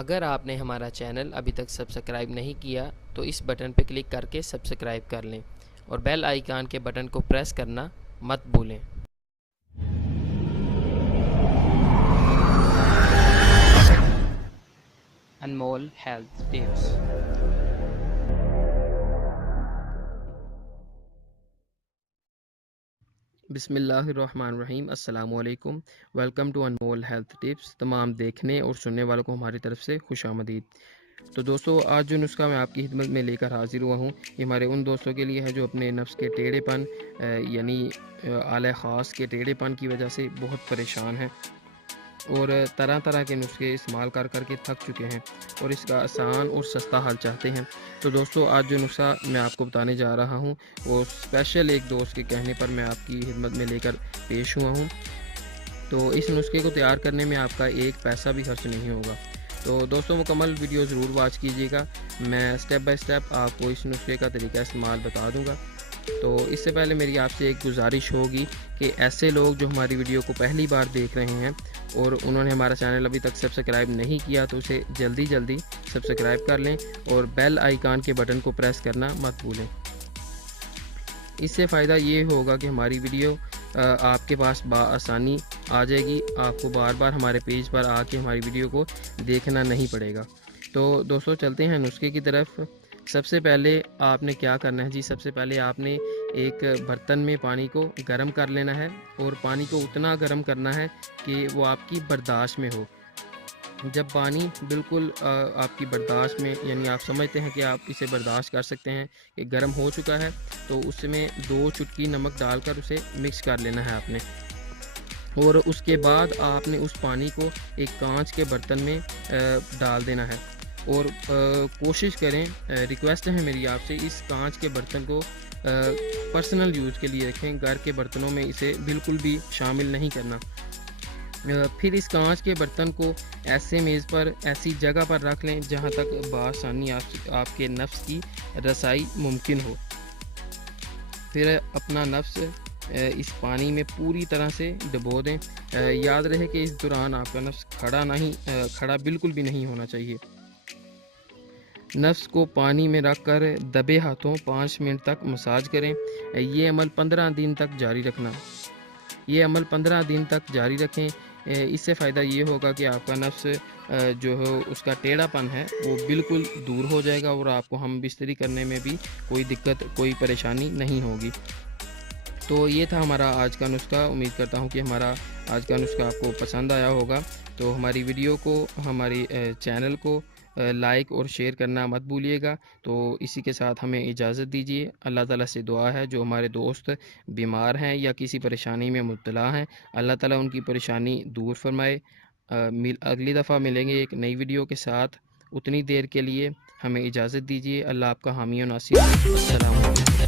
अगर आपने हमारा चैनल अभी तक सब्सक्राइब नहीं किया तो इस बटन पर क्लिक करके सब्सक्राइब कर लें और बेल आइकन के बटन को प्रेस करना मत भूलें। Anmol health tips. बिस्मिल्लाहिर्रहमानिर्रहीम। अस्सलाम वालेकुम। Welcome to Anmol health tips. तमाम देखने और सुनने वालों को हमारी तरफ से खुशामदीद। तो दोस्तों, आज जो नुस्खा मैं आपकी खिदमत में लेकर हाजिर हुआ हूँ, ये हमारे उन दोस्तों के लिए है जो अपने नफ्स के टेढ़ेपन यानी आले ख़ास के टेढ़ेपन की वजह से बहुत परेशान हैं और तरह तरह के नुस्खे इस्तेमाल कर कर के थक चुके हैं और इसका आसान और सस्ता हल चाहते हैं। तो दोस्तों, आज जो नुस्खा मैं आपको बताने जा रहा हूँ वो स्पेशल एक दोस्त के कहने पर मैं आपकी खिदमत में लेकर पेश हुआ हूँ। तो इस नुस्खे को तैयार करने में आपका एक पैसा भी खर्च नहीं होगा। तो दोस्तों, मुकम्मल वीडियो ज़रूर वॉच कीजिएगा। मैं स्टेप बाय स्टेप आपको इस नुस्खे का तरीका इस्तेमाल बता दूँगा। तो इससे पहले मेरी आपसे एक गुजारिश होगी कि ऐसे लोग जो हमारी वीडियो को पहली बार देख रहे हैं और उन्होंने हमारा चैनल अभी तक सब्सक्राइब नहीं किया तो उसे जल्दी सब्सक्राइब कर लें और बेल आइकन के बटन को प्रेस करना मत भूलें। इससे फ़ायदा ये होगा कि हमारी वीडियो आपके पास आसानी आ जाएगी। आपको बार बार हमारे पेज पर आके हमारी वीडियो को देखना नहीं पड़ेगा। तो दोस्तों, चलते हैं नुस्खे की तरफ। सबसे पहले आपने क्या करना है जी, सबसे पहले आपने एक बर्तन में पानी को गर्म कर लेना है और पानी को उतना गर्म करना है कि वो आपकी बर्दाश्त में हो। जब पानी बिल्कुल आपकी बर्दाश्त में, यानी आप समझते हैं कि आप इसे बर्दाश्त कर सकते हैं, कि गर्म हो चुका है, तो उसमें 2 चुटकी नमक डालकर उसे मिक्स कर लेना है आपने। और उसके बाद आपने उस पानी को एक कांच के बर्तन में डाल देना है और कोशिश करें, रिक्वेस्ट है मेरी आपसे, इस कांच के बर्तन को पर्सनल यूज़ के लिए रखें। घर के बर्तनों में इसे बिल्कुल भी शामिल नहीं करना। फिर इस कांच के बर्तन को ऐसे मेज़ पर, ऐसी जगह पर रख लें जहां तक बआसानी आपके नफ्स की रसाई मुमकिन हो। फिर अपना नफ्स इस पानी में पूरी तरह से डुबो दें। याद रहे कि इस दौरान आपका नफ्स खड़ा बिल्कुल भी नहीं होना चाहिए। नफ्स को पानी में रखकर दबे हाथों 5 मिनट तक मसाज करें। ये अमल 15 दिन तक जारी रखना। ये अमल 15 दिन तक जारी रखें। इससे फ़ायदा ये होगा कि आपका नफ्स जो है उसका टेढ़ापन है वो बिल्कुल दूर हो जाएगा और आपको हम बिस्तरी करने में भी कोई दिक्कत, कोई परेशानी नहीं होगी। तो ये था हमारा आज का नुस्खा। उम्मीद करता हूँ कि हमारा आज का नुस्खा आपको पसंद आया होगा। तो हमारी वीडियो को, हमारी चैनल को लाइक और शेयर करना मत भूलिएगा। तो इसी के साथ हमें इजाज़त दीजिए। अल्लाह ताला से दुआ है जो हमारे दोस्त बीमार हैं या किसी परेशानी में मुब्तला हैं, अल्लाह ताला उनकी परेशानी दूर फरमाए। अगली दफ़ा मिलेंगे एक नई वीडियो के साथ। उतनी देर के लिए हमें इजाज़त दीजिए। अल्लाह आपका हामी और नासिर हो। अस्सलाम वालेकुम।